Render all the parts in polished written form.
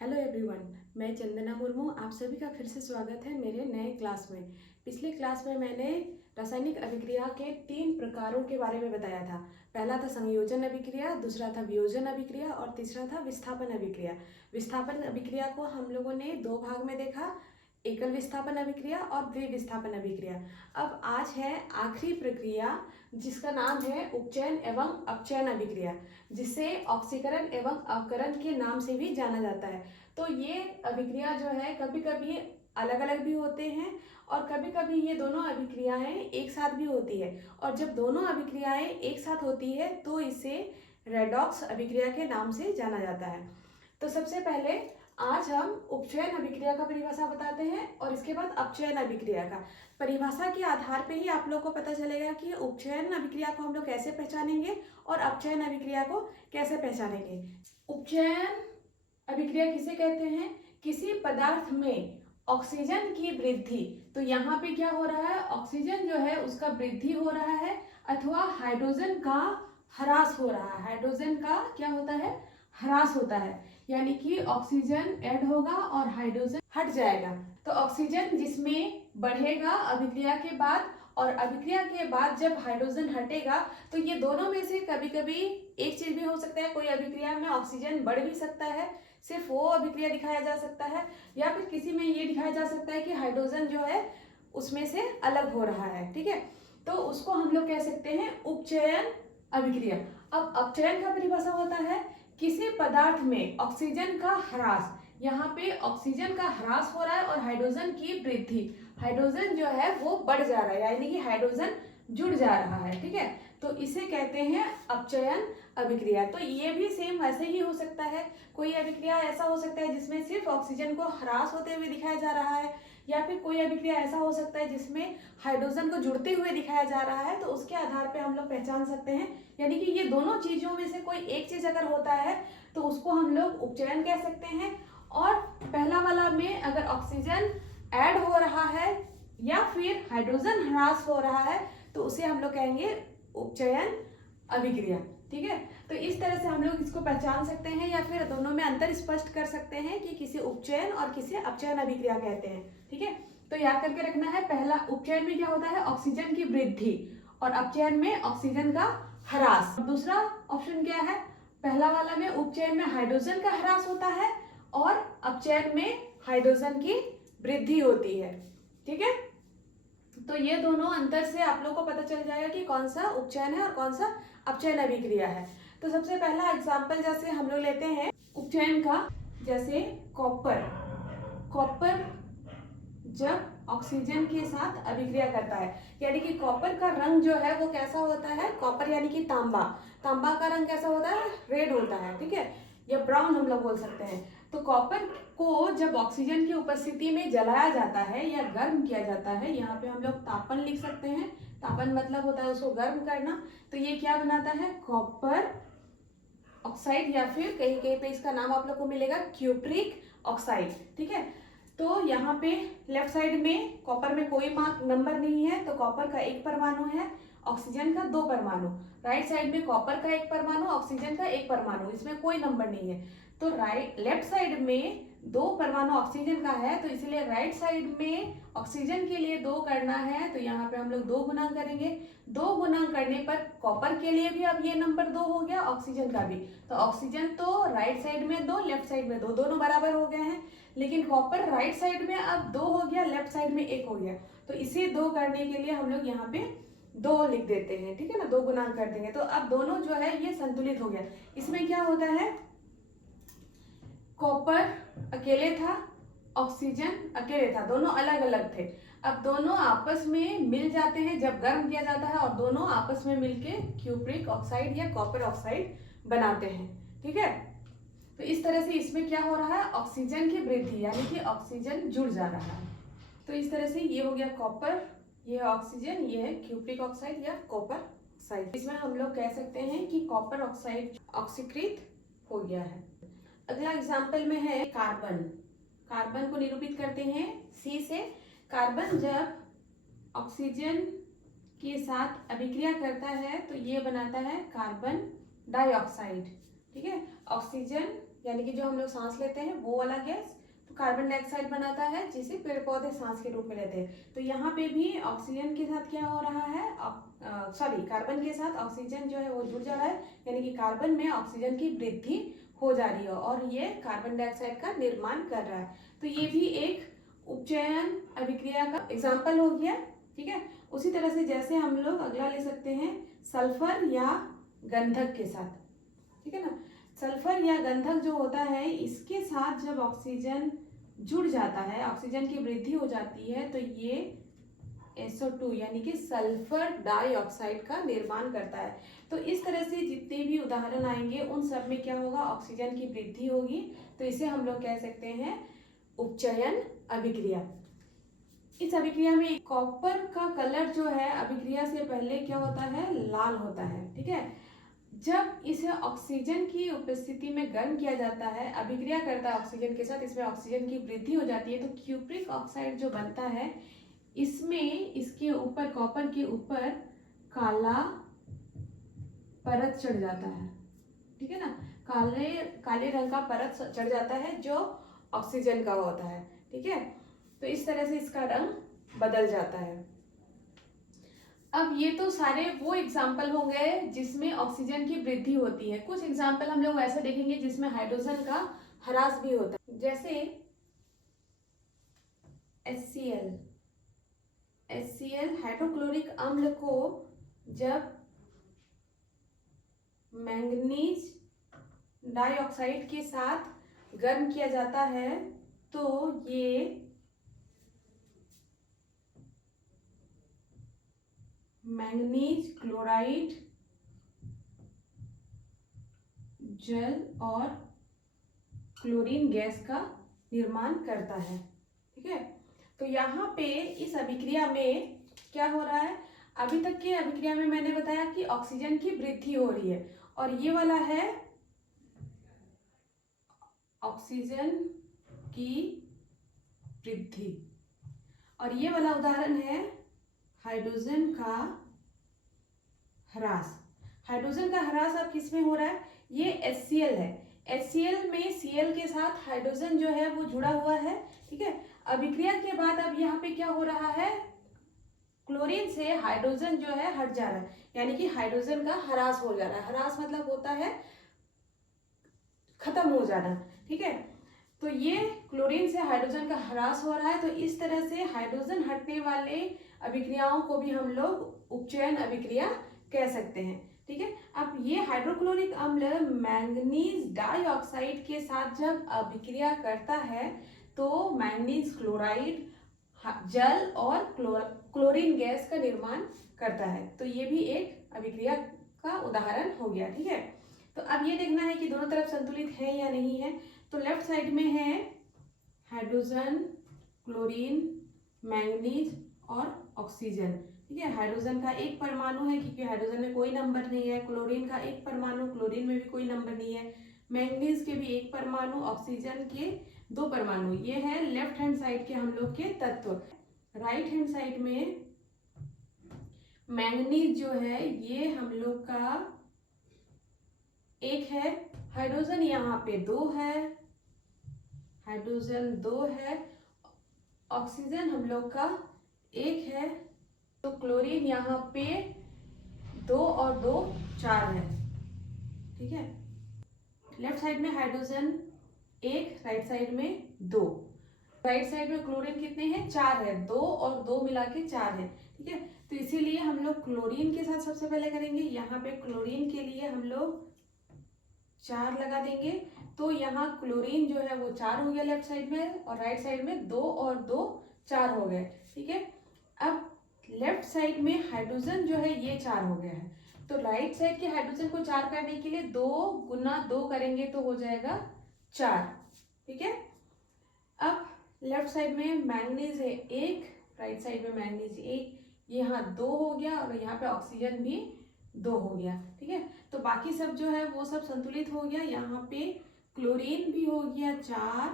Hello everyone, मैं चंदना मुर्मू। आप सभी का फिर से स्वागत है मेरे नए क्लास में। पिछले क्लास में मैंने रासायनिक अभिक्रिया के 3 प्रकारों के बारे में बताया था। पहला था संयोजन अभिक्रिया, दूसरा था वियोजन अभिक्रिया और तीसरा था विस्थापन अभिक्रिया। विस्थापन अभिक्रिया को हम लोगों ने 2 भाग में देखा, एकल विस्थापन अभिक्रिया और द्विविस्थापन अभिक्रिया। अब आज है आखिरी प्रक्रिया जिसका नाम है उपचयन एवं अपचयन अभिक्रिया, जिसे ऑक्सीकरण एवं अवकरण के नाम से भी जाना जाता है। तो ये अभिक्रिया जो है कभी कभी अलग अलग भी होते हैं और कभी कभी ये दोनों अभिक्रियाएं एक साथ भी होती है, और जब दोनों अभिक्रियाएं एक साथ होती है तो इसे रेडॉक्स अभिक्रिया के नाम से जाना जाता है। तो सबसे पहले आज हम उपचयन अभिक्रिया का परिभाषा बताते हैं और इसके बाद अपचयन अभिक्रिया का। परिभाषा के आधार पे ही आप लोग को पता चलेगा कि उपचयन अभिक्रिया को हम लोग कैसे पहचानेंगे और अपचयन अभिक्रिया को कैसे पहचानेंगे। उपचयन अभिक्रिया किसे कहते हैं? किसी पदार्थ में ऑक्सीजन की वृद्धि, तो यहाँ पे क्या हो रहा है, ऑक्सीजन जो है उसका वृद्धि हो रहा है अथवा हाइड्रोजन का ह्रास हो रहा है। हाइड्रोजन का क्या होता है? ह्रास होता है, यानी कि ऑक्सीजन ऐड होगा और हाइड्रोजन हट जाएगा। तो ऑक्सीजन जिसमें बढ़ेगा अभिक्रिया के बाद, और अभिक्रिया के बाद जब हाइड्रोजन हटेगा तो ये दोनों में से कभी कभी एक चीज भी हो सकता है, कोई अभिक्रिया में ऑक्सीजन बढ़ भी सकता है, सिर्फ वो अभिक्रिया दिखाया जा सकता है, या फिर किसी में ये दिखाया जा सकता है कि हाइड्रोजन जो है उसमें से अलग हो रहा है। ठीक है, तो उसको हम लोग कह सकते हैं उपचयन अभिक्रिया। अब अपचयन का परिभाषा होता है किसी पदार्थ में ऑक्सीजन का ह्रास, यहाँ पे ऑक्सीजन का ह्रास हो रहा है और हाइड्रोजन की वृद्धि, हाइड्रोजन जो है वो बढ़ जा रहा है, यानी कि हाइड्रोजन जुड़ जा रहा है। ठीक है, तो इसे कहते हैं अपचयन अभिक्रिया। तो ये भी सेम वैसे ही हो सकता है, कोई अभिक्रिया ऐसा हो सकता है जिसमें सिर्फ ऑक्सीजन को ह्रास होते हुए दिखाया जा रहा है, या फिर कोई अभिक्रिया ऐसा हो सकता है जिसमें हाइड्रोजन को जुड़ते हुए दिखाया जा रहा है। तो उसके आधार पे हम लोग पहचान सकते हैं, यानी कि ये दोनों चीजों में से कोई एक चीज अगर होता है तो उसको हम लोग उपचयन कह सकते हैं। और पहला वाला में अगर ऑक्सीजन ऐड हो रहा है या फिर हाइड्रोजन ह्रास हो रहा है तो उसे हम लोग कहेंगे उपचयन अभिक्रिया। ठीक है, तो इस तरह से हम लोग इसको पहचान सकते हैं, या फिर दोनों में अंतर स्पष्ट कर सकते हैं कि किसे उपचयन और किसे अपचयन अभिक्रिया कहते हैं। ठीक है, तो याद करके रखना है, पहला उपचयन में क्या होता है, ऑक्सीजन की वृद्धि, और अपचयन में ऑक्सीजन का ह्रास। दूसरा ऑप्शन क्या है, पहला वाला में उपचयन में हाइड्रोजन का ह्रास होता है और अपचयन में हाइड्रोजन की वृद्धि होती है। ठीक है, तो ये दोनों अंतर से आप लोग को पता चल जाएगा कि कौन सा उपचयन है और कौन सा अपचयन अभिक्रिया है। तो सबसे पहला एग्जाम्पल जैसे हम लोग लेते हैं उपचयन का, जैसे कॉपर। कॉपर जब ऑक्सीजन के साथ अभिक्रिया करता है, यानी कि कॉपर का रंग जो है वो कैसा होता है, कॉपर यानी कि तांबा, तांबा का रंग कैसा होता है, रेड होता है। ठीक है, या ब्राउन हम लोग बोल सकते हैं। तो कॉपर को जब ऑक्सीजन की उपस्थिति में जलाया जाता है या गर्म किया जाता है, यहाँ पे हम लोग तापन लिख सकते हैं, तापन मतलब होता है उसको गर्म करना। तो ये क्या बनाता है, कॉपर ऑक्साइड, या फिर कहीं कहीं पे इसका नाम आप लोग को मिलेगा क्यूप्रिक ऑक्साइड। ठीक है, तो यहाँ पे लेफ्ट साइड में कॉपर में कोई मार्क नंबर नहीं है, तो कॉपर का 1 परमाणु है, ऑक्सीजन का 2 परमाणु। राइट साइड में कॉपर का 1 परमाणु, ऑक्सीजन का 1 परमाणु, इसमें कोई नंबर नहीं है। तो लेफ्ट साइड में 2 परमाणु ऑक्सीजन का है, तो इसलिए राइट साइड में ऑक्सीजन के लिए 2 करना है, तो यहाँ पे हम लोग 2 गुना करेंगे। 2 गुना करने पर कॉपर के लिए भी अब ये नंबर 2 हो गया, ऑक्सीजन का भी। तो ऑक्सीजन तो राइट साइड में 2, लेफ्ट साइड में 2, दोनों बराबर हो गए हैं, लेकिन कॉपर राइट साइड में अब 2 हो गया, लेफ्ट साइड में 1 हो गया। तो इसे 2 करने के लिए हम लोग यहाँ पे 2 लिख देते हैं। ठीक है ना, 2 गुना कर देंगे, तो अब दोनों जो है ये संतुलित हो गया। इसमें क्या होता है, कॉपर अकेले था, ऑक्सीजन अकेले था, दोनों अलग अलग थे। अब दोनों आपस में मिल जाते हैं जब गर्म किया जाता है, और दोनों आपस में मिलके क्यूप्रिक ऑक्साइड या कॉपर ऑक्साइड बनाते हैं। ठीक है, तो इस तरह से इसमें क्या हो रहा है, ऑक्सीजन की वृद्धि, यानी कि ऑक्सीजन जुड़ जा रहा है। तो इस तरह से ये हो गया कॉपर, ये है ऑक्सीजन, ये है क्यूप्रिक ऑक्साइड या कॉपर ऑक्साइड। इसमें हम लोग कह सकते हैं कि कॉपर ऑक्साइड ऑक्सीकृत हो गया है। अगला एग्जाम्पल में है कार्बन। कार्बन को निरूपित करते हैं सी से। कार्बन जब ऑक्सीजन के साथ अभिक्रिया करता है तो ये बनाता है कार्बन डाइऑक्साइड। ठीक है, ऑक्सीजन यानी कि जो हम लोग सांस लेते हैं वो वाला गैस, तो कार्बन डाइऑक्साइड बनाता है जिसे पेड़ पौधे सांस के रूप में लेते हैं। तो यहाँ पे भी ऑक्सीजन के साथ क्या हो रहा है, कार्बन के साथ ऑक्सीजन जो है वो जुड़ जा रहा है, यानी कि कार्बन में ऑक्सीजन की वृद्धि हो जा रही है और ये कार्बन डाइऑक्साइड का निर्माण कर रहा है। तो ये भी एक उपचयन अभिक्रिया का एग्जाम्पल हो गया। ठीक है, उसी तरह से जैसे हम लोग अगला ले सकते हैं सल्फर या गंधक के साथ। ठीक है ना, सल्फर या गंधक जो होता है इसके साथ जब ऑक्सीजन जुड़ जाता है, ऑक्सीजन की वृद्धि हो जाती है, तो ये SO2 यानी कि सल्फर डाइऑक्साइड का निर्माण करता है। तो इस तरह से जितने भी उदाहरण आएंगे उन सब में क्या होगा, ऑक्सीजन की वृद्धि होगी। तो इसे हम लोग कह सकते हैं उपचयन अभिक्रिया। इस अभिक्रिया में कॉपर का कलर जो है अभिक्रिया से पहले क्या होता है, लाल होता है। ठीक है, जब इसे ऑक्सीजन की उपस्थिति में गर्म किया जाता है, अभिक्रिया करता है ऑक्सीजन के साथ, इसमें ऑक्सीजन की वृद्धि हो जाती है, तो क्यूप्रिक ऑक्साइड जो बनता है इसमें इसके ऊपर कॉपर के ऊपर काला परत चढ़ जाता है। ठीक है ना, काले रंग का परत चढ़ जाता है जो ऑक्सीजन का होता है। ठीक है, तो इस तरह से इसका रंग बदल जाता है। अब ये तो सारे वो एग्जाम्पल हो गए जिसमें ऑक्सीजन की वृद्धि होती है। कुछ एग्जाम्पल हम लोग ऐसे देखेंगे जिसमें हाइड्रोजन का ह्रास भी होता है, जैसे HCl हाइड्रोक्लोरिक अम्ल को जब मैंगनीज डाइऑक्साइड के साथ गर्म किया जाता है तो ये मैंगनीज क्लोराइड जल और क्लोरीन गैस का निर्माण करता है। ठीक है, तो यहाँ पे इस अभिक्रिया में क्या हो रहा है, अभी तक के अभिक्रिया में मैंने बताया कि ऑक्सीजन की वृद्धि हो रही है और ये वाला है ऑक्सीजन की वृद्धि, और ये वाला उदाहरण है हाइड्रोजन का ह्रास। हाइड्रोजन का ह्रास अब किस में हो रहा है, ये HCl है। HCl में Cl के साथ हाइड्रोजन जो है वो जुड़ा हुआ है। ठीक है, अभिक्रिया के बाद अब यहाँ पे क्या हो रहा है, क्लोरीन से हाइड्रोजन जो है हट जा रहा है, यानी कि हाइड्रोजन का ह्रास हो जा रहा है। ह्रास मतलब होता है खत्म हो जाना। ठीक है, तो ये क्लोरीन से हाइड्रोजन का ह्रास हो रहा है। तो इस तरह से हाइड्रोजन हटने वाले अभिक्रियाओं को भी हम लोग उपचयन अभिक्रिया कह सकते हैं। ठीक है, अब ये हाइड्रोक्लोरिक अम्ल मैंगनीज डाइऑक्साइड के साथ जब अभिक्रिया करता है तो मैंगनीज क्लोराइड जल और क्लोरीन गैस का निर्माण करता है। तो ये भी एक अभिक्रिया का उदाहरण हो गया। ठीक है, तो अब ये देखना है कि दोनों तरफ संतुलित है या नहीं है। तो लेफ्ट साइड में है हाइड्रोजन, क्लोरीन, मैंगनीज और ऑक्सीजन। ठीक है, हाइड्रोजन का एक परमाणु है क्योंकि हाइड्रोजन में कोई नंबर नहीं है, क्लोरीन का एक परमाणु, क्लोरीन में भी कोई नंबर नहीं है, मैंगनीज के भी एक परमाणु, ऑक्सीजन के 2 परमाणु। ये है लेफ्ट हैंड साइड के हम लोग के तत्व। राइट हैंड साइड में मैंगनीज जो है ये हम लोग का 1 है, हाइड्रोजन यहाँ पे 2 है, हाइड्रोजन 2 है, ऑक्सीजन हम लोग का 1 है, तो क्लोरीन यहाँ पे 2 और 2 4 है। ठीक है, लेफ्ट साइड में हाइड्रोजन 1, राइट साइड में 2। राइट साइड में क्लोरीन कितने हैं, 4 है, 2 और 2 मिला के 4 है। ठीक है, तो इसीलिए हम लोग क्लोरीन के साथ सबसे पहले करेंगे। यहाँ पे क्लोरीन के लिए हम लोग 4 लगा देंगे, तो यहाँ क्लोरीन जो है वो 4 हो गया लेफ्ट साइड में, और राइट साइड में 2 और 2 4 हो गए। ठीक है, अब लेफ्ट साइड में हाइड्रोजन जो है ये 4 हो गया है, तो राइट साइड के हाइड्रोजन को 4 करने के लिए 2 गुना 2 करेंगे तो हो जाएगा 4। ठीक है, अब लेफ्ट साइड में मैंगनीज है 1, राइट साइड में मैंगनीज 1, यहाँ 2 हो गया और यहाँ पे ऑक्सीजन भी 2 हो गया। ठीक है, तो बाकी सब जो है वो सब संतुलित हो गया। यहाँ पे क्लोरीन भी हो गया 4,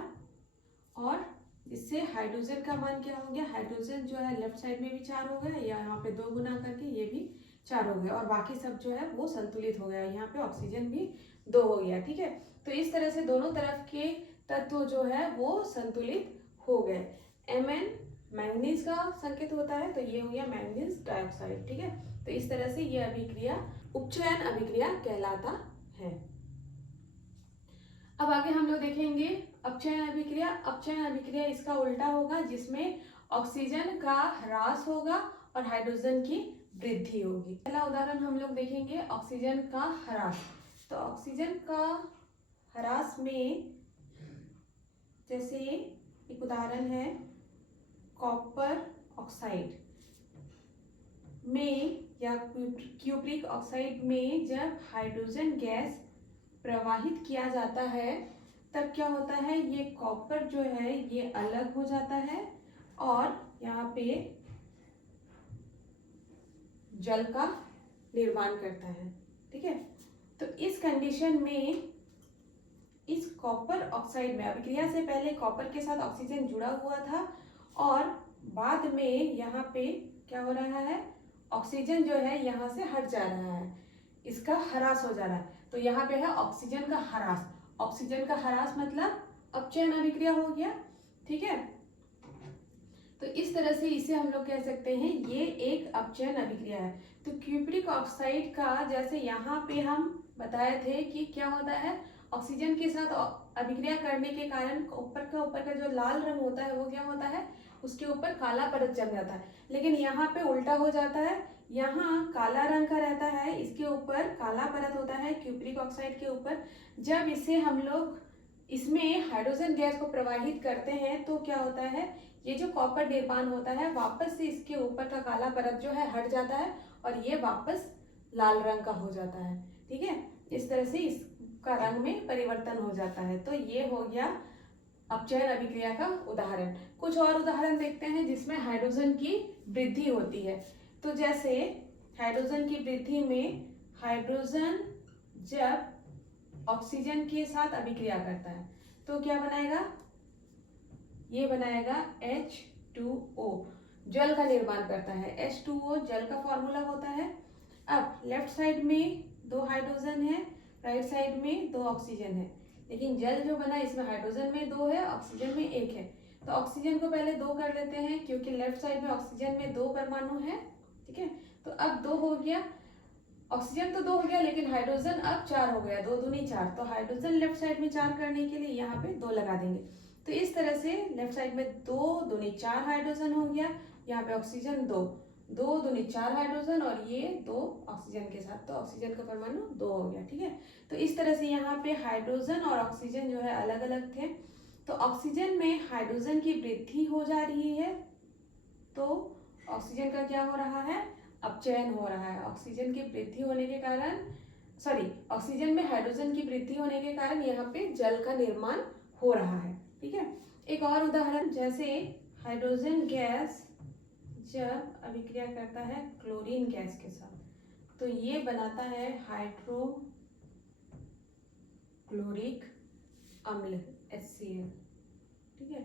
और इससे हाइड्रोजन का मान क्या हो गया, हाइड्रोजन जो है लेफ्ट साइड में भी 4 हो गया, यहाँ पे 2 गुना करके ये भी 4 हो गया, और बाकी सब जो है वो संतुलित हो गया। यहाँ पे ऑक्सीजन भी 2 हो गया। ठीक है, तो इस तरह से दोनों तरफ के तत्व जो है वो संतुलित हो गए। Mn मैंगनीज का संकेत होता है, तो ये हो गया मैंगनीज डाइऑक्साइड। ठीक है, तो इस तरह से ये अभिक्रिया उपचयन अभिक्रिया कहलाता है। अब आगे हम लोग देखेंगे अपचयन अभिक्रिया। अपचयन अभिक्रिया इसका उल्टा होगा, जिसमें ऑक्सीजन का ह्रास होगा और हाइड्रोजन की वृद्धि होगी। पहला उदाहरण हम लोग देखेंगे ऑक्सीजन का ह्रास। तो ऑक्सीजन का ह्रास में जैसे एक उदाहरण है कॉपर ऑक्साइड में या क्यूप्रिक ऑक्साइड में जब हाइड्रोजन गैस प्रवाहित किया जाता है तब क्या होता है, ये कॉपर जो है ये अलग हो जाता है और यहाँ पे जल का निर्माण करता है। ठीक है, तो इस कंडीशन में इस कॉपर ऑक्साइड में अभिक्रिया से पहले कॉपर के साथ ऑक्सीजन जुड़ा हुआ था और बाद में यहाँ पे क्या हो रहा है, ऑक्सीजन जो है यहाँ से हट जा रहा है, इसका ह्रास हो जा रहा है। तो यहाँ पे है ऑक्सीजन का ह्रास। ऑक्सीजन का ह्रास मतलब अपचयन अभिक्रिया हो गया। ठीक है, तो इस तरह से इसे हम लोग कह सकते हैं ये एक अपचयन अभिक्रिया है। तो क्यूप्रिक ऑक्साइड का जैसे यहाँ पे हम बताए थे कि क्या होता है, ऑक्सीजन के साथ अभिक्रिया करने के कारण ऊपर का जो लाल रंग होता है वो क्या होता है, उसके ऊपर काला परत जम जाता है। लेकिन यहाँ पे उल्टा हो जाता है, यहाँ काला रंग का रहता है, इसके ऊपर काला परत होता है क्यूप्रिक ऑक्साइड के ऊपर। जब इसे हम लोग इसमें हाइड्रोजन गैस को प्रवाहित करते हैं तो क्या होता है, ये जो कॉपर निर्माण होता है वापस से इसके ऊपर का काला परत जो है हट जाता है और ये वापस लाल रंग का हो जाता है। ठीक है, इस तरह से इसका रंग में परिवर्तन हो जाता है। तो ये हो गया अपचयन अभिक्रिया का उदाहरण। कुछ और उदाहरण देखते हैं जिसमें हाइड्रोजन की वृद्धि होती है। तो जैसे हाइड्रोजन की वृद्धि में हाइड्रोजन जब ऑक्सीजन के साथ अभिक्रिया करता है तो क्या बनाएगा, ये बनाएगा H2O, जल का निर्माण करता है। H2O जल का फॉर्मूला होता है। अब लेफ्ट साइड में 2 हाइड्रोजन है, राइट साइड में 2 ऑक्सीजन है, लेकिन जल जो बना इसमें हाइड्रोजन में 2 है, ऑक्सीजन में 1 है। तो ऑक्सीजन को पहले 2 कर लेते हैं क्योंकि लेफ्ट साइड में ऑक्सीजन में 2 परमाणु है। ठीक है, तो अब 2 हो गया, ऑक्सीजन तो 2 हो गया लेकिन हाइड्रोजन अब 4 हो गया, 2 दूनी 4। तो हाइड्रोजन लेफ्ट साइड में 4 करने के लिए यहाँ पे 2 लगा देंगे। तो इस तरह से लेफ्ट साइड में 2 दूनी 4 हाइड्रोजन हो गया, यहाँ पे ऑक्सीजन 2 दूनी 4 हाइड्रोजन और ये 2 ऑक्सीजन के साथ, तो ऑक्सीजन का परमाणु 2 हो गया। ठीक है, तो इस तरह से यहाँ पे हाइड्रोजन और ऑक्सीजन जो है अलग अलग थे। तो ऑक्सीजन में हाइड्रोजन की वृद्धि हो जा रही है तो ऑक्सीजन का क्या हो रहा है, अपचयन हो रहा है। ऑक्सीजन की वृद्धि होने के कारण ऑक्सीजन में हाइड्रोजन की वृद्धि होने के कारण यहाँ पे जल का निर्माण हो रहा है। ठीक है, एक और उदाहरण जैसे हाइड्रोजन गैस जब अभिक्रिया करता है क्लोरीन गैस के साथ तो ये बनाता है हाइड्रोक्लोरिक अम्ल HCl। ठीक है,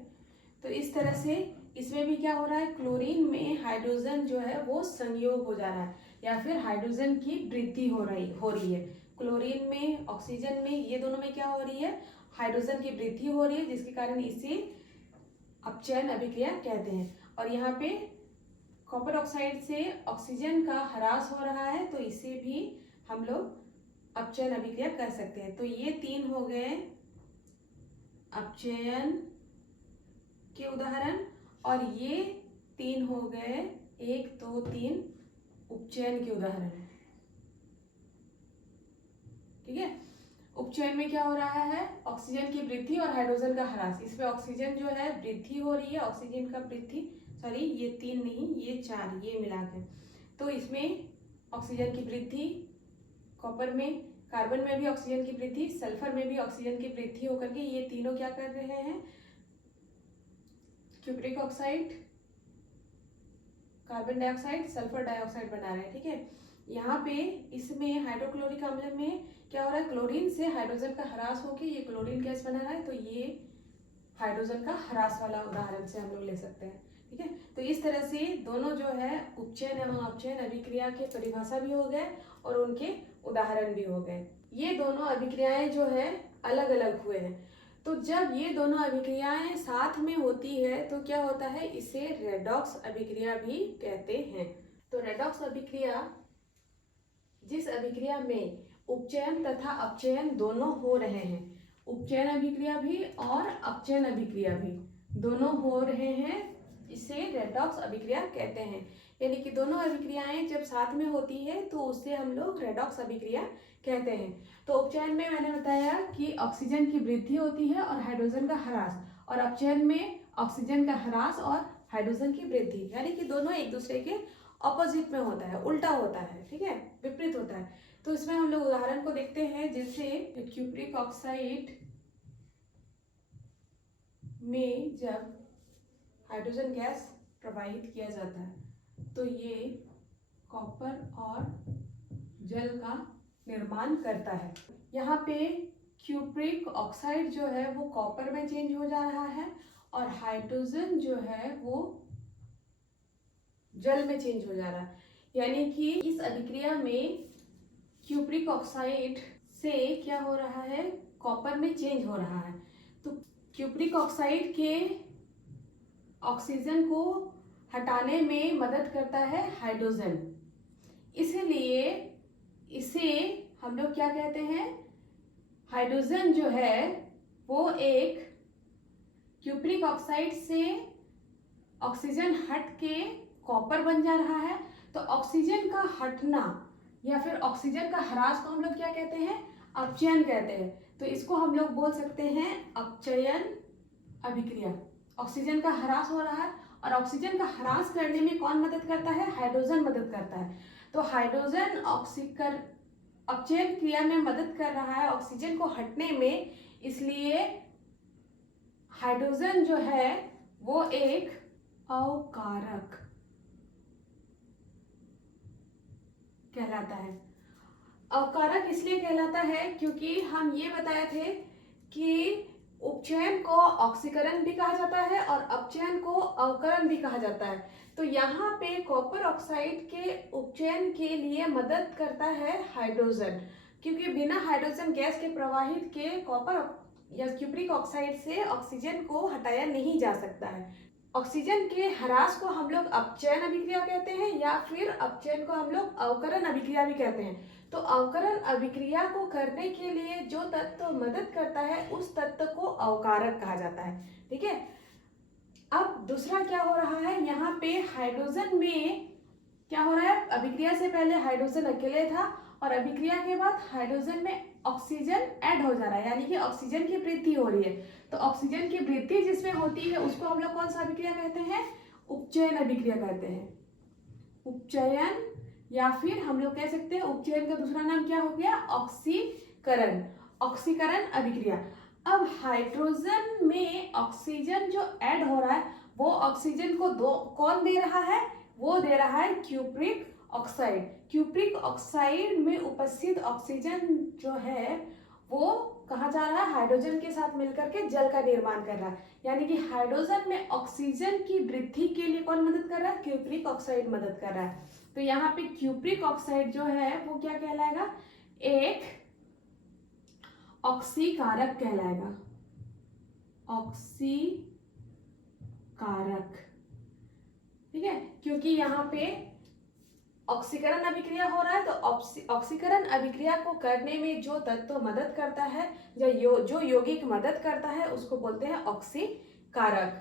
तो इस तरह से इसमें भी क्या हो रहा है, क्लोरीन में हाइड्रोजन जो है वो संयोग हो जा रहा है या फिर हाइड्रोजन की वृद्धि हो रही है। क्लोरीन में ऑक्सीजन में ये दोनों में क्या हो रही है, हाइड्रोजन की वृद्धि हो रही है, जिसके कारण इसे अपचयन अभिक्रिया कहते हैं। और यहाँ पे कॉपर ऑक्साइड से ऑक्सीजन का ह्रास हो रहा है तो इसे भी हम लोग अपचयन अभिक्रिया कर सकते हैं। तो ये 3 हो गए अपचयन के उदाहरण और ये 3 हो गए 1 2 3 उपचयन के उदाहरण। ठीक है, उपचयन में क्या हो रहा है, ऑक्सीजन की वृद्धि और हाइड्रोजन का ह्रास। इसमें ऑक्सीजन जो है वृद्धि हो रही है, ऑक्सीजन का वृद्धि ये 3 नहीं ये 4 ये मिलाकर। तो इसमें ऑक्सीजन की वृद्धि, कॉपर में कार्बन में भी ऑक्सीजन की वृद्धि, सल्फर में भी ऑक्सीजन की वृद्धि होकर के ये तीनों क्या कर रहे हैं, cupric oxide, carbon dioxide, sulphur dioxide बना रहे हैं। ठीक है, यहाँ पे इसमें हाइड्रोक्लोरिक अम्ल में क्या हो रहा है, क्लोरीन से हाइड्रोजन का ह्रास होकर ये क्लोरीन गैस बना रहा है, तो ये हाइड्रोजन का ह्रास वाला उदाहरण से हम लोग ले सकते हैं। ठीक है, तो इस तरह से दोनों जो है उपचयन एवं अपचयन अभिक्रिया के परिभाषा भी हो गए और उनके उदाहरण भी हो गए। ये दोनों अभिक्रियाएं जो है अलग अलग हुए हैं। तो जब ये दोनों अभिक्रियाएं साथ में होती है तो क्या होता है, इसे रेडॉक्स अभिक्रिया भी कहते हैं। तो रेडॉक्स अभिक्रिया जिस अभिक्रिया में उपचयन तथा अपचयन दोनों हो रहे हैं, उपचयन अभिक्रिया भी और अपचयन अभिक्रिया भी दोनों हो रहे हैं, इसे रेडॉक्स अभिक्रिया कहते हैं। यानी कि दोनों अभिक्रियाएं जब साथ में होती है तो उससे हम लोग रेडॉक्स अभिक्रिया कहते हैं। तो उपचयन में मैंने बताया कि ऑक्सीजन की वृद्धि होती है और हाइड्रोजन का ह्रास, और अपचयन में ऑक्सीजन का ह्रास और हाइड्रोजन की वृद्धि, यानी कि दोनों एक दूसरे के ऑपोजिट में होता है, उल्टा होता है, ठीक है, विपरीत होता है। तो इसमें हम लोग उदाहरण को देखते हैं, जैसे क्यूप्रिक ऑक्साइड में जब हाइड्रोजन गैस प्रवाहित किया जाता है तो ये कॉपर और जल का निर्माण करता है। यहाँ पे क्यूप्रिक ऑक्साइड जो है वो कॉपर में चेंज हो जा रहा है और हाइड्रोजन जो है वो जल में चेंज हो जा रहा है। यानी कि इस अभिक्रिया में क्यूप्रिक ऑक्साइड से क्या हो रहा है, कॉपर में चेंज हो रहा है। तो क्यूप्रिक ऑक्साइड के ऑक्सीजन को हटाने में मदद करता है हाइड्रोजन, इसलिए इसे हम लोग क्या कहते हैं, हाइड्रोजन जो है वो एक क्यूप्रिक ऑक्साइड से ऑक्सीजन हट के कॉपर बन जा रहा है। तो ऑक्सीजन का हटना या फिर ऑक्सीजन का ह्रास को हम लोग क्या कहते हैं, अपचयन कहते हैं। तो इसको हम लोग बोल सकते हैं अपचयन अभिक्रिया। ऑक्सीजन का ह्रास हो रहा है और ऑक्सीजन का ह्रास करने में कौन मदद करता है, हाइड्रोजन मदद करता है। तो हाइड्रोजन अपचयन क्रिया में मदद कर रहा है ऑक्सीजन को हटने में, इसलिए हाइड्रोजन जो है वो एक अवकारक कहलाता है। अवकारक इसलिए कहलाता है क्योंकि हम ये बताए थे कि उपचयन को ऑक्सीकरण भी कहा जाता है और अपचयन को अवकरण भी कहा जाता है। तो यहाँ पे कॉपर ऑक्साइड के उपचयन के लिए मदद करता है हाइड्रोजन, क्योंकि बिना हाइड्रोजन गैस के प्रवाहित के कॉपर या क्यूप्रिक ऑक्साइड से ऑक्सीजन को हटाया नहीं जा सकता है। ऑक्सीजन के ह्रास को हम लोग अपचयन अभिक्रिया कहते हैं या फिर अपचयन को हम लोग अवकरण अभिक्रिया भी कहते हैं। तो अवकरण अभिक्रिया को करने के लिए जो तत्व मदद करता है उस तत्व को अवकारक कहा जाता है, ठीक है। अब दूसरा क्या हो रहा है, यहाँ पे हाइड्रोजन में क्या हो रहा है, अभिक्रिया से पहले हाइड्रोजन अकेले था और अभिक्रिया के बाद हाइड्रोजन में ऑक्सीजन ऐड हो जा रहा है, यानी कि ऑक्सीजन की वृद्धि हो रही है। तो ऑक्सीजन की वृद्धि जिसमें होती है उसको हम लोग कौन सा अभिक्रिया कहते हैं, उपचयन अभिक्रिया कहते हैं। उपचयन या फिर हम लोग कह सकते हैं उपचयन का दूसरा नाम क्या हो गया, ऑक्सीकरण, ऑक्सीकरण अभिक्रिया। अब हाइड्रोजन में ऑक्सीजन जो ऐड हो रहा है वो ऑक्सीजन को कौन दे रहा है, वो दे रहा है क्यूप्रिक ऑक्साइड। क्यूप्रिक ऑक्साइड में उपस्थित ऑक्सीजन जो है वो कहाँ जा रहा है, हाइड्रोजन के साथ मिलकर के जल का निर्माण कर रहा है। यानी कि हाइड्रोजन में ऑक्सीजन की वृद्धि के लिए कौन मदद कर रहा है, क्यूप्रिक ऑक्साइड मदद कर रहा है। तो यहाँ पे क्यूप्रिक ऑक्साइड जो है वो क्या कहलाएगा, एक ऑक्सीकारक कहलाएगा, ऑक्सीकारक, ठीक है। क्योंकि यहाँ पे ऑक्सीकरण अभिक्रिया हो रहा है तो ऑक्सीकरण अभिक्रिया को करने में जो तत्व मदद करता है या जो यौगिक मदद करता है उसको बोलते हैं ऑक्सीकारक,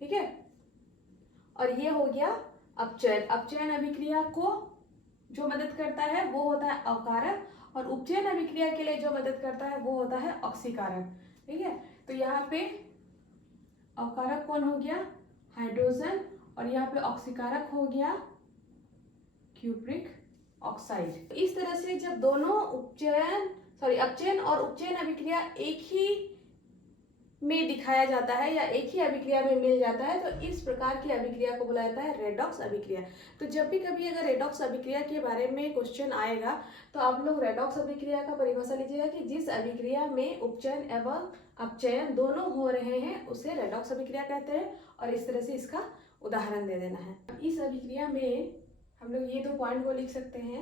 ठीक है। और ये हो गया अपचयन। अपचयन अभिक्रिया को जो मदद करता है वो होता है अवकारक और उपचयन अभिक्रिया के लिए जो मदद करता है वो होता है ऑक्सीकारक, ठीक है। तो यहाँ पे अवकारक कौन हो गया, हाइड्रोजन, और यहाँ पे ऑक्सीकारक हो गया क्यूप्रिक ऑक्साइड। इस तरह से जब दोनों अपचयन और उपचयन अभिक्रिया एक ही में दिखाया जाता है या एक ही अभिक्रिया में मिल जाता है तो इस प्रकार की अभिक्रिया को बुलाया जाता है रेडॉक्स अभिक्रिया। तो जब भी कभी अगर रेडॉक्स अभिक्रिया के बारे में क्वेश्चन आएगा तो आप लोग रेडॉक्स अभिक्रिया का परिभाषा लीजिएगा कि जिस अभिक्रिया में उपचयन एवं अपचयन दोनों हो रहे हैं उसे रेडॉक्स अभिक्रिया कहते हैं, और इस तरह से इसका उदाहरण दे देना है। इस अभिक्रिया में हम लोग ये 2 पॉइंट को लिख सकते हैं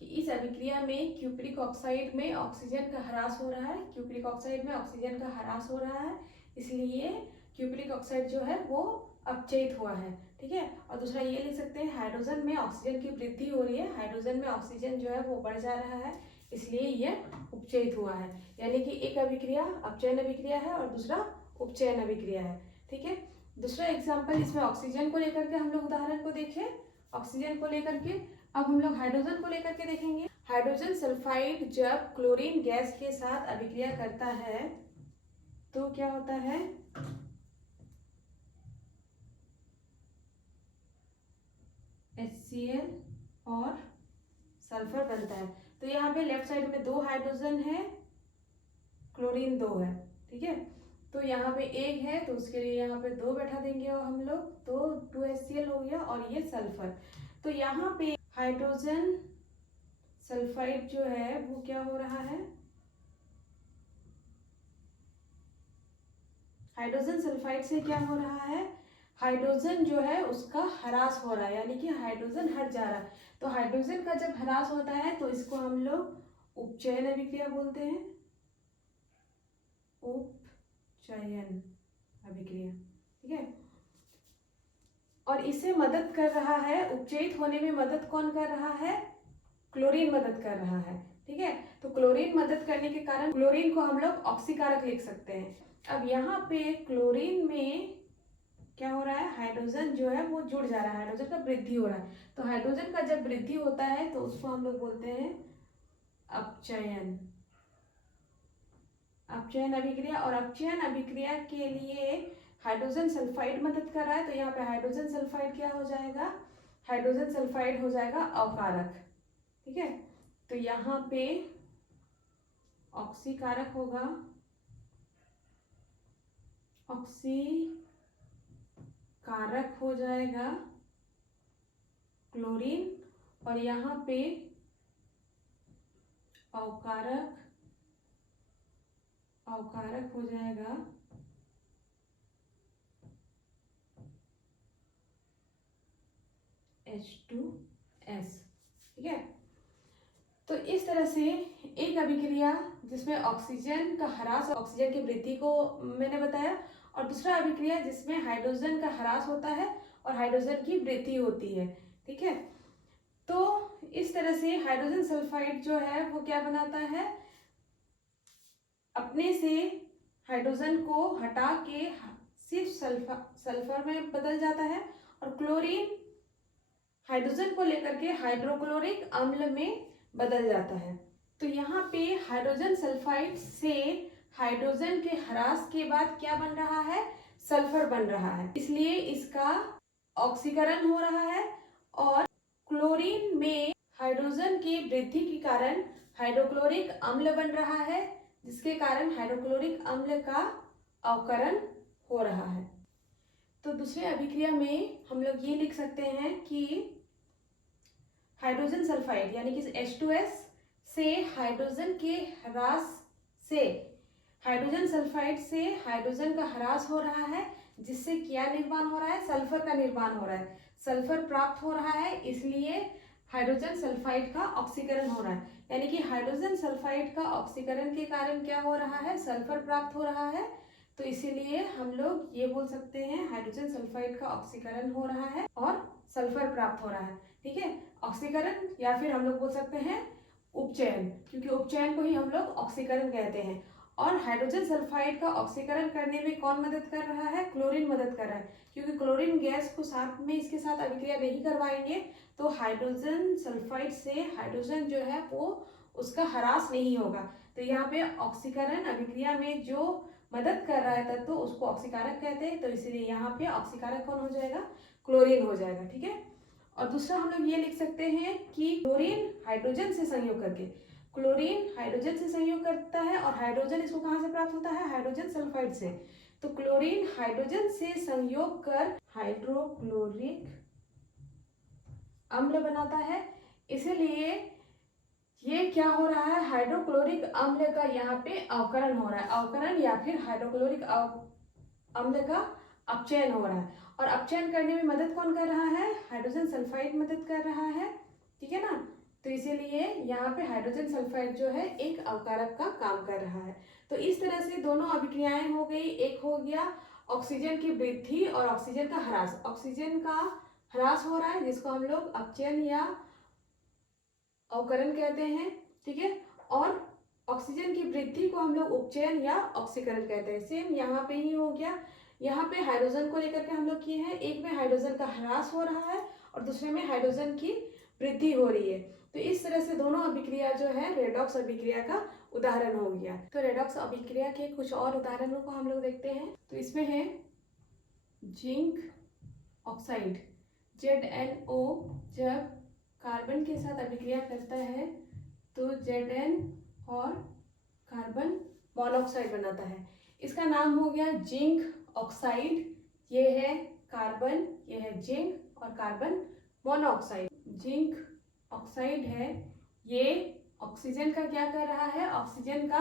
कि इस अभिक्रिया में क्यूप्रिक ऑक्साइड में ऑक्सीजन का ह्रास हो रहा है, क्यूप्रिक ऑक्साइड में ऑक्सीजन का ह्रास हो रहा है, इसलिए क्यूप्रिक ऑक्साइड जो है वो अपचयित हुआ है। ठीक है। और दूसरा ये लिख सकते हैं हाइड्रोजन में ऑक्सीजन की वृद्धि हो रही है, हाइड्रोजन में ऑक्सीजन जो है वो बढ़ जा रहा है, इसलिए यह उपचयित हुआ है। यानी कि एक अभिक्रिया अपचयन अभिक्रिया है और दूसरा उपचयन अभिक्रिया है। ठीक है। दूसरा एग्जाम्पल, इसमें ऑक्सीजन को लेकर के हम लोग उदाहरण को देखें। ऑक्सीजन को लेकर के अब हम लोग हाइड्रोजन को लेकर के देखेंगे। हाइड्रोजन सल्फाइड जब क्लोरीन गैस के साथ अभिक्रिया करता है तो क्या होता है, HCl और सल्फर बनता है। तो यहाँ पे लेफ्ट साइड में 2 हाइड्रोजन है, क्लोरीन 2 है। ठीक है। तो यहाँ पे 1 है तो उसके लिए यहाँ पे 2 बैठा देंगे और हम लोग, तो 2HCl हो गया और ये सल्फर। तो यहाँ पे हाइड्रोजन सल्फाइड जो है वो क्या हो रहा है, हाइड्रोजन सल्फाइड से क्या हो रहा है, हाइड्रोजन जो है उसका ह्रास हो रहा है, यानी कि हाइड्रोजन हट जा रहा है। तो हाइड्रोजन का जब ह्रास होता है तो इसको हम लोग उपचयन अभिक्रिया बोलते हैं, उपचयन अभिक्रिया। ठीक है। और इसे मदद कर रहा है, उपचयित होने में मदद कौन कर रहा है, क्लोरीन मदद कर रहा है। ठीक है। तो क्लोरीन मदद करने के कारण क्लोरीन को हम लोग ऑक्सीकारक लिख सकते हैं। अब यहाँ पे क्लोरीन में क्या हो रहा है, हाइड्रोजन जो है वो जुड़ जा रहा है, हाइड्रोजन का वृद्धि हो रहा है। तो हाइड्रोजन का जब वृद्धि होता है तो उसको हम लोग बोलते हैं अपचयन, अपचयन अभिक्रिया। और अपचयन अभिक्रिया के लिए हाइड्रोजन सल्फाइड मदद कर रहा है, तो यहाँ पे हाइड्रोजन सल्फाइड क्या हो जाएगा, हाइड्रोजन सल्फाइड हो जाएगा अवकारक। ठीक है। तो यहाँ पे ऑक्सीकारक होगा, ऑक्सीकारक हो जाएगा क्लोरीन, और यहाँ पे अवकारक, अवकारक हो जाएगा H2S। ठीक है। तो इस तरह से एक अभिक्रिया जिसमें ऑक्सीजन का ह्रास, ऑक्सीजन की वृद्धि को मैंने बताया, और दूसरा अभिक्रिया जिसमें हाइड्रोजन का ह्रास होता है और हाइड्रोजन की वृद्धि होती है। ठीक है। तो इस तरह से हाइड्रोजन सल्फाइड जो है वो क्या बनाता है, अपने से हाइड्रोजन को हटा के सिर्फ सल्फर में बदल जाता है, और क्लोरीन हाइड्रोजन को लेकर के हाइड्रोक्लोरिक अम्ल में बदल जाता है। तो यहाँ पे हाइड्रोजन सल्फाइड से हाइड्रोजन के ह्रास के बाद क्या बन रहा है, सल्फर बन रहा है, इसलिए इसका ऑक्सीकरण हो रहा है। और क्लोरीन में हाइड्रोजन की वृद्धि के कारण हाइड्रोक्लोरिक अम्ल बन रहा है, जिसके कारण हाइड्रोक्लोरिक अम्ल का अवकरण हो रहा है। तो दूसरे अभिक्रिया में हम लोग ये लिख सकते हैं कि हाइड्रोजन सल्फाइड यानी कि H2S से हाइड्रोजन के ह्रास से, हाइड्रोजन सल्फाइड से हाइड्रोजन का ह्रास हो रहा है, जिससे क्या निर्माण हो रहा है, सल्फर का निर्माण हो रहा है, सल्फर प्राप्त हो रहा है, इसलिए हाइड्रोजन सल्फाइड का ऑक्सीकरण हो रहा है। यानी कि हाइड्रोजन सल्फाइड का ऑक्सीकरण के कारण क्या हो रहा है, सल्फर प्राप्त हो रहा है। तो इसीलिए हम लोग ये बोल सकते हैं हाइड्रोजन सल्फाइड का ऑक्सीकरण हो रहा है और सल्फर प्राप्त हो रहा है। ठीक है। ऑक्सीकरण या फिर हम लोग बोल सकते हैं उपचयन, क्योंकि उपचयन को ही हम लोग ऑक्सीकरण कहते हैं। और हाइड्रोजन सल्फाइड का ऑक्सीकरण करने में कौन मदद कर रहा है, क्लोरीन मदद कर रहा है, क्योंकि क्लोरीन गैस को साथ में इसके साथ अभिक्रिया नहीं करवाएंगे तो हाइड्रोजन सल्फाइड से हाइड्रोजन जो है वो उसका ह्रास नहीं होगा। तो यहाँ पे ऑक्सीकरण अभिक्रिया में जो मदद कर रहा है तत्व तो उसको ऑक्सीकारक कहते हैं, तो इसीलिए यहाँ पे ऑक्सीकारक कौन हो जाएगा, क्लोरीन हो जाएगा। ठीक है। और दूसरा हम लोग ये लिख सकते हैं कि क्लोरीन हाइड्रोजन से संयोग करके, क्लोरीन हाइड्रोजन से संयोग करता है, और हाइड्रोजन इसको कहाँ से प्राप्त होता है, हाइड्रोजन सल्फाइड से। तो क्लोरीन हाइड्रोजन से संयोग कर हाइड्रोक्लोरिक अम्ल बनाता है, इसीलिए ये क्या हो रहा है, हाइड्रोक्लोरिक अम्ल का यहाँ पे अवकरण हो रहा है, अवकरण या फिर हाइड्रोक्लोरिक अम्ल का अपचयन हो रहा है। और अपचयन करने में मदद कौन कर रहा है, हाइड्रोजन सल्फाइड मदद कर रहा है। ठीक है ना। तो इसीलिए यहाँ पे हाइड्रोजन सल्फाइड जो है एक अवकारक का काम कर रहा है। तो इस तरह से दोनों अभिक्रियाएं हो गई। एक हो गया ऑक्सीजन की वृद्धि और ऑक्सीजन का ह्रास। ऑक्सीजन का ह्रास हो रहा है जिसको हम लोग अपचयन या अवकरण कहते हैं, ठीक है। और ऑक्सीजन की वृद्धि को हम लोग उपचयन या ऑक्सीकरण कहते हैं। सेम यहाँ पे ही हो गया। यहाँ पे हाइड्रोजन को लेकर के हम लोग किए हैं, एक में हाइड्रोजन का ह्रास हो रहा है और दूसरे में हाइड्रोजन की वृद्धि हो रही है। तो इस तरह से दोनों अभिक्रिया जो है रेडॉक्स अभिक्रिया का उदाहरण हो गया। तो रेडॉक्स अभिक्रिया के कुछ और उदाहरणों को हम लोग देखते हैं। तो इसमें है जिंक ऑक्साइड ZnO, जब कार्बन के साथ अभिक्रिया करता है तो Zn और कार्बन मोनोऑक्साइड बनाता है। इसका नाम हो गया जिंक ऑक्साइड। ये है कार्बन, ये है जिंक और कार्बन मोनोऑक्साइड। जिंक ऑक्साइड है, ये ऑक्सीजन का क्या कर रहा है, ऑक्सीजन का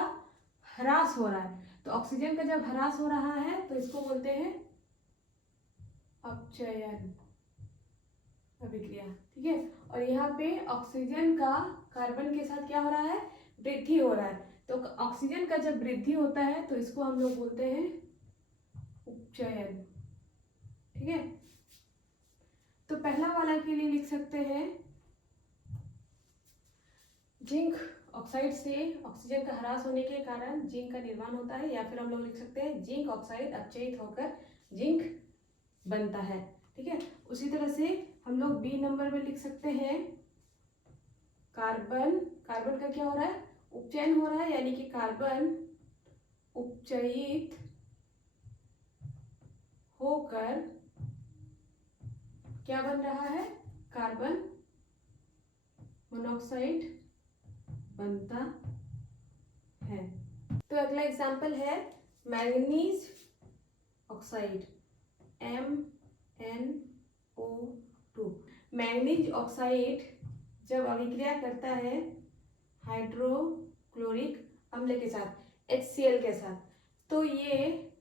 ह्रास हो रहा है। तो ऑक्सीजन का जब ह्रास हो रहा है तो इसको बोलते हैं अपचयन अभिक्रिया, ठीक है। और यहाँ पे ऑक्सीजन का कार्बन के साथ क्या हो रहा है, वृद्धि हो रहा है। तो ऑक्सीजन का जब वृद्धि होता है तो इसको हम लोग बोलते हैं उपचयन, ठीक है। तो पहला वाला के लिए लिख सकते हैं जिंक ऑक्साइड से ऑक्सीजन का ह्रास होने के कारण जिंक का निर्माण होता है, या फिर हम लोग लिख सकते हैं जिंक ऑक्साइड अपचयित होकर जिंक बनता है, ठीक है। उसी तरह से हम लोग बी नंबर में लिख सकते हैं कार्बन। कार्बन का क्या हो रहा है, उपचयन हो रहा है, यानी कि कार्बन उपचयित होकर क्या बन रहा है, कार्बन मोनोऑक्साइड बनता है। तो अगला एग्जाम्पल है manganese oxide MnO2। Manganese oxide जब अभिक्रिया करता है हाइड्रोक्लोरिक अम्ल के साथ HCl के साथ, तो ये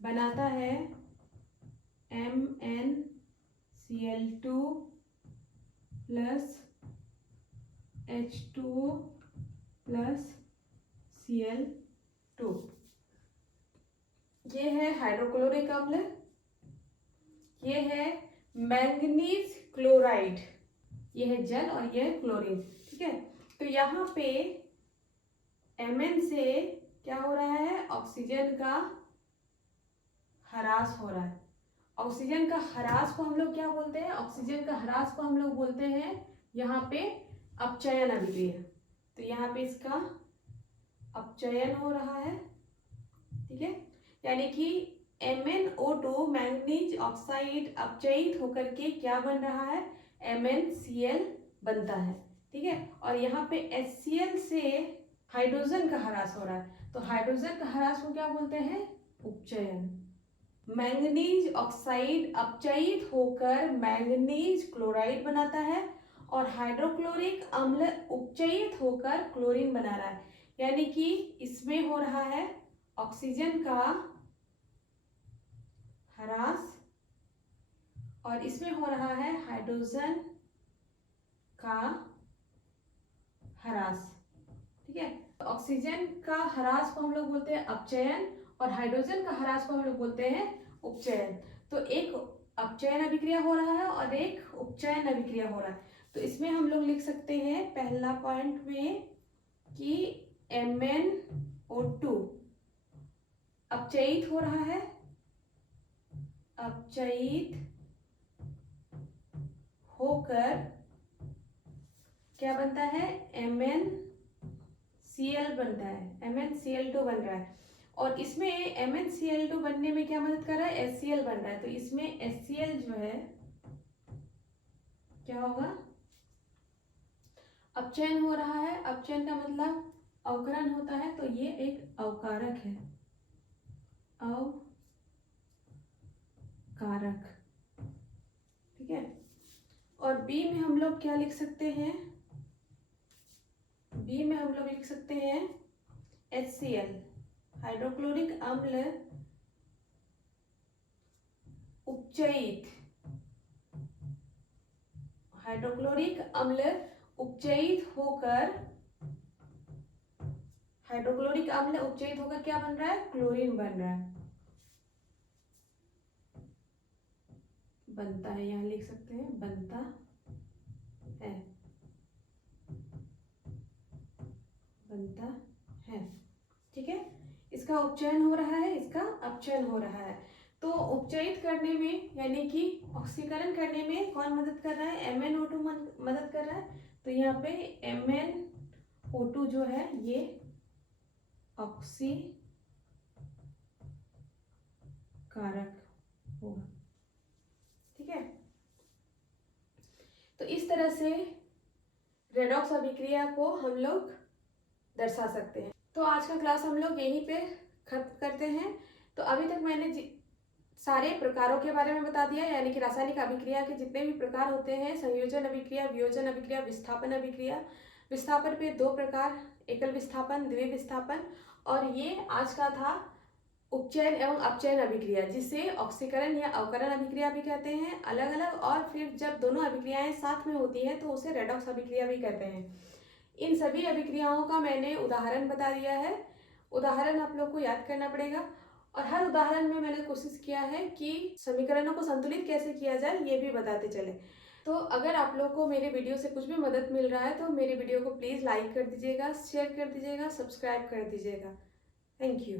बनाता है MnCl2 plus H2O plus Cl2। ये है हाइड्रोक्लोरिक अम्ल, ये है मैंगनीज क्लोराइड, ये है जल और ये है क्लोरीन, ठीक है। तो यहाँ पे Mn से क्या हो रहा है, ऑक्सीजन का ह्रास हो रहा है। ऑक्सीजन का ह्रास को हम लोग क्या बोलते हैं, ऑक्सीजन का ह्रास को हम लोग बोलते हैं यहाँ पे अपचयन अभिक्रिया। तो यहाँ पे इसका अपचयन हो रहा है, ठीक है। यानी कि MnO2 मैंगनीज ऑक्साइड अपचयित होकर के क्या बन रहा है, MnCl बनता है, ठीक है। और यहाँ पे HCl से हाइड्रोजन का ह्रास हो रहा है, तो हाइड्रोजन का ह्रास को क्या बोलते हैं, उपचयन। मैंगनीज ऑक्साइड अपचयित होकर मैंगनीज क्लोराइड बनाता है और हाइड्रोक्लोरिक अम्ल उपचयित होकर क्लोरीन बना रहा है। यानी कि इसमें हो रहा है ऑक्सीजन का ह्रास और इसमें हो रहा है हाइड्रोजन का ह्रास, ठीक है। ऑक्सीजन का ह्रास को हम लोग बोलते हैं अपचयन और हाइड्रोजन का ह्रास को हम लोग बोलते हैं उपचयन। तो एक अपचयन अभिक्रिया हो रहा है और एक उपचयन अभिक्रिया हो रहा है। तो इसमें हम लोग लिख सकते हैं पहला पॉइंट में कि MnO2 अपचयित हो रहा है, अपचयित होकर क्या बनता है, MnCl बनता है, MnCl2 बन रहा है। और इसमें MnCl2 बनने में क्या मदद कर रहा है, HCl बन रहा है। तो इसमें HCl जो है क्या होगा, अपचयन हो रहा है। अपचयन का मतलब अवकरण होता है, तो ये एक अवकारक है, अवकारक, ठीक है। और बी में हम लोग क्या लिख सकते हैं, बी में हम लोग लिख सकते हैं HCl हाइड्रोक्लोरिक अम्ल उपचयित, हाइड्रोक्लोरिक अम्ल उपचयित होकर हाइड्रोक्लोरिक अम्ल उपचयित होकर क्या बन रहा है? क्लोरीन बन रहा है, बनता है, यहाँ लिख सकते हैं बनता है, बनता है। ठीक है, इसका उपचयन हो रहा है, इसका अपचयन हो रहा है। तो उपचयित करने में यानी कि ऑक्सीकरण करने में कौन मदद कर रहा है? MnO2 मदद कर रहा है। तो यहाँ पे MnO2 जो है ये ऑक्सीकारक होगा। ठीक है, तो इस तरह से रेडॉक्स अभिक्रिया को हम लोग दर्शा सकते हैं। तो आज का क्लास हम लोग यहीं पे खत्म करते हैं। तो अभी तक मैंने सारे प्रकारों के बारे में बता दिया, यानी कि रासायनिक अभिक्रिया के जितने भी प्रकार होते हैं, संयोजन अभिक्रिया, वियोजन अभिक्रिया, विस्थापन अभिक्रिया। विस्थापन पे 2 प्रकार, एकल विस्थापन, द्विविस्थापन। और ये आज का था उपचयन एवं अपचयन अभिक्रिया, जिसे ऑक्सीकरण या अवकरण अभिक्रिया भी कहते हैं अलग अलग। और फिर जब दोनों अभिक्रियाएं साथ में होती हैं तो उसे रेडॉक्स अभिक्रिया भी कहते हैं। इन सभी अभिक्रियाओं का मैंने उदाहरण बता दिया है। उदाहरण आप लोग को याद करना पड़ेगा, और हर उदाहरण में मैंने कोशिश किया है कि समीकरणों को संतुलित कैसे किया जाए ये भी बताते चले। तो अगर आप लोग को मेरे वीडियो से कुछ भी मदद मिल रहा है तो मेरे वीडियो को प्लीज़ लाइक कर दीजिएगा, शेयर कर दीजिएगा, सब्सक्राइब कर दीजिएगा। Thank you.